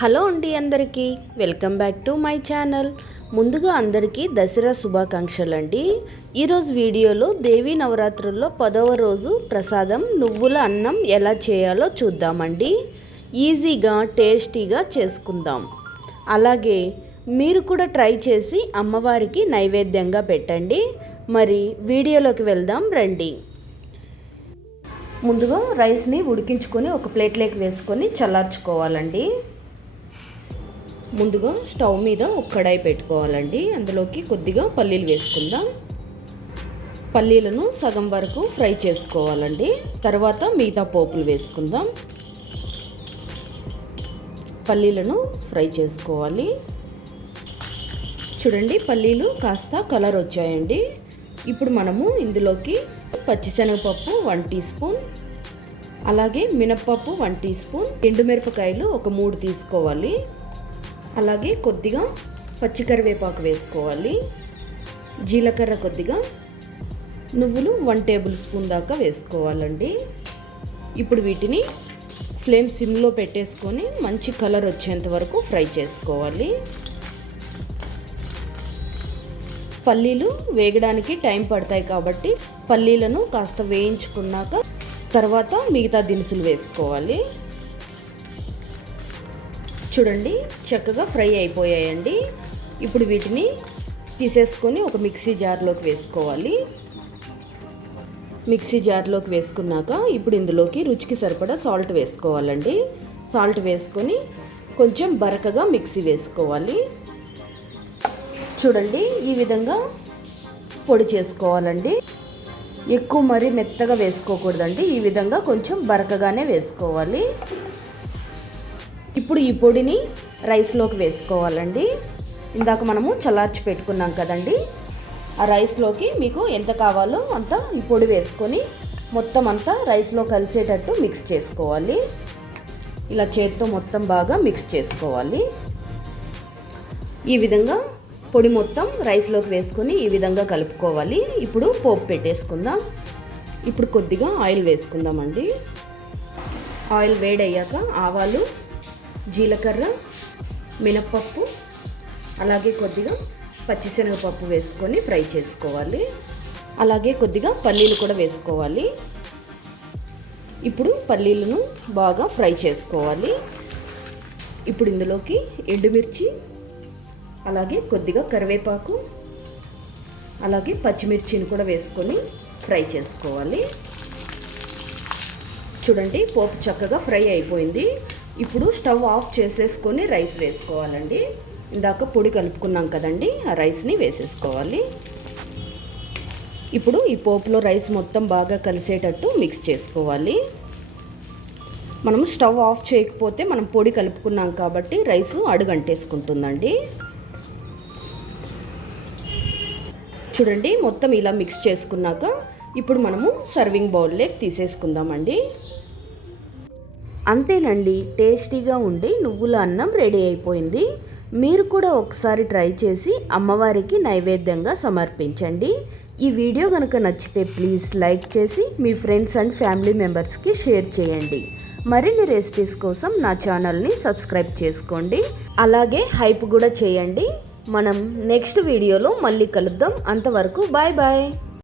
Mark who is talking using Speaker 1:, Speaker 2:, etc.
Speaker 1: Hello అండి అందరికీ welcome back to my channel. ముందుగా అందరికీ దసరా శుభాకాంక్షలు అండి ఈరోజు వీడియోలో దేవీ నవరాత్రుల్లో పదవ రోజు ప్రసాదం నువ్వుల అన్నం ఎలా చేయాలో చూద్దామండి. ఈజీగా టేస్టీగా చేసుకుందాం. అలాగే మీరు కూడా ట్రై చేసి అమ్మవారికి నైవేద్యంగా పెట్టండి. మరి వీడియోలోకి వెళ్దాం రండి. ముందుగా రైస్ని ఉడికించుకొని ఒక ప్లేట్లోకి వేసుకొని చల్లార్చుకోవాలండి. ముందుగా స్టవ్ మీద ఒక కడాయి పెట్టుకోవాలండి. అందులోకి కొద్దిగా పల్లీలు వేసుకుందాం. పల్లీలను సగం వరకు ఫ్రై చేసుకోవాలండి. తర్వాత మిగతా పోపులు వేసుకుందాం. పల్లీలను ఫ్రై చేసుకోవాలి. చూడండి పల్లీలు కాస్త కలర్ వచ్చాయండి. ఇప్పుడు మనము ఇందులోకి పచ్చిశనగపప్పు వన్ టీ స్పూన్ అలాగే మినప్పప్పు వన్ టీ స్పూన్ ఎండుమిరపకాయలు ఒక మూడు తీసుకోవాలి. అలాగే కొద్దిగా పచ్చికరివేపాకు వేసుకోవాలి. జీలకర్ర కొద్దిగా నువ్వులు వన్ టేబుల్ స్పూన్ దాకా వేసుకోవాలండి. ఇప్పుడు వీటిని ఫ్లేమ్ సిమ్లో పెట్టేసుకొని మంచి కలర్ వచ్చేంత వరకు ఫ్రై చేసుకోవాలి. పల్లీలు వేగడానికి టైం పడతాయి కాబట్టి పల్లీలను కాస్త వేయించుకున్నాక తర్వాత మిగతా దినుసులు వేసుకోవాలి. చూడండి చక్కగా ఫ్రై అయిపోయాయండి. ఇప్పుడు వీటిని తీసేసుకొని ఒక మిక్సీ జార్లోకి వేసుకోవాలి. మిక్సీ జార్లోకి వేసుకున్నాక ఇప్పుడు ఇందులోకి రుచికి సరిపడా సాల్ట్ వేసుకోవాలండి. సాల్ట్ వేసుకొని కొంచెం బరకగా మిక్సీ వేసుకోవాలి. చూడండి ఈ విధంగా పొడి చేసుకోవాలండి. ఎక్కువ మరీ మెత్తగా వేసుకోకూడదండి. ఈ విధంగా కొంచెం బరకగానే వేసుకోవాలి. ఇప్పుడు ఈ పొడిని రైస్లోకి వేసుకోవాలండి. ఇందాక మనము చల్లార్చి పెట్టుకున్నాం కదండి. ఆ రైస్లోకి మీకు ఎంత కావాలో అంత ఈ పొడి వేసుకొని మొత్తం అంతా రైస్లో కలిసేటట్టు మిక్స్ చేసుకోవాలి. ఇలా చేతితో మొత్తం బాగా మిక్స్ చేసుకోవాలి. ఈ విధంగా పొడి మొత్తం రైస్లోకి వేసుకొని ఈ విధంగా కలుపుకోవాలి. ఇప్పుడు పోపు పెట్టేసుకుందాం. ఇప్పుడు కొద్దిగా ఆయిల్ వేసుకుందామండి. ఆయిల్ వేడయ్యాక ఆవాలు జీలకర్ర మినప్పప్పు అలాగే కొద్దిగా పచ్చిశనగపప్పు వేసుకొని ఫ్రై చేసుకోవాలి. అలాగే కొద్దిగా పల్లీలు కూడా వేసుకోవాలి. ఇప్పుడు పల్లీలను బాగా ఫ్రై చేసుకోవాలి. ఇప్పుడు ఇందులోకి ఎండుమిర్చి అలాగే కొద్దిగా కరివేపాకు అలాగే పచ్చిమిర్చిని కూడా వేసుకొని ఫ్రై చేసుకోవాలి. చూడండి పోపు చక్కగా ఫ్రై అయిపోయింది. ఇప్పుడు స్టవ్ ఆఫ్ చేసేసుకొని రైస్ వేసుకోవాలండి. ఇందాక పొడి కలుపుకున్నాం కదండి ఆ రైస్ని వేసేసుకోవాలి. ఇప్పుడు ఈ పోపులో రైస్ మొత్తం బాగా కలిసేటట్టు మిక్స్ చేసుకోవాలి. మనం స్టవ్ ఆఫ్ చేయకపోతే మనం పొడి కలుపుకున్నాం కాబట్టి రైస్ అడుగంటేసుకుంటుందండి. చూడండి మొత్తం ఇలా మిక్స్ చేసుకున్నాక ఇప్పుడు మనము సర్వింగ్ బౌల్లోకి తీసేసుకుందామండి. అంతేనండి టేస్టీగా ఉండి నువ్వుల అన్నం రెడీ అయిపోయింది. మీరు కూడా ఒకసారి ట్రై చేసి అమ్మవారికి నైవేద్యంగా సమర్పించండి. ఈ వీడియో కనుక నచ్చితే ప్లీజ్ లైక్ చేసి మీ ఫ్రెండ్స్ అండ్ ఫ్యామిలీ మెంబర్స్కి షేర్ చేయండి. మరిన్ని రెసిపీస్ కోసం నా ఛానల్ని సబ్స్క్రైబ్ చేసుకోండి. అలాగే హైప్ కూడా చేయండి. మనం నెక్స్ట్ వీడియోలో మళ్ళీ కలుద్దాం. అంతవరకు బాయ్ బాయ్.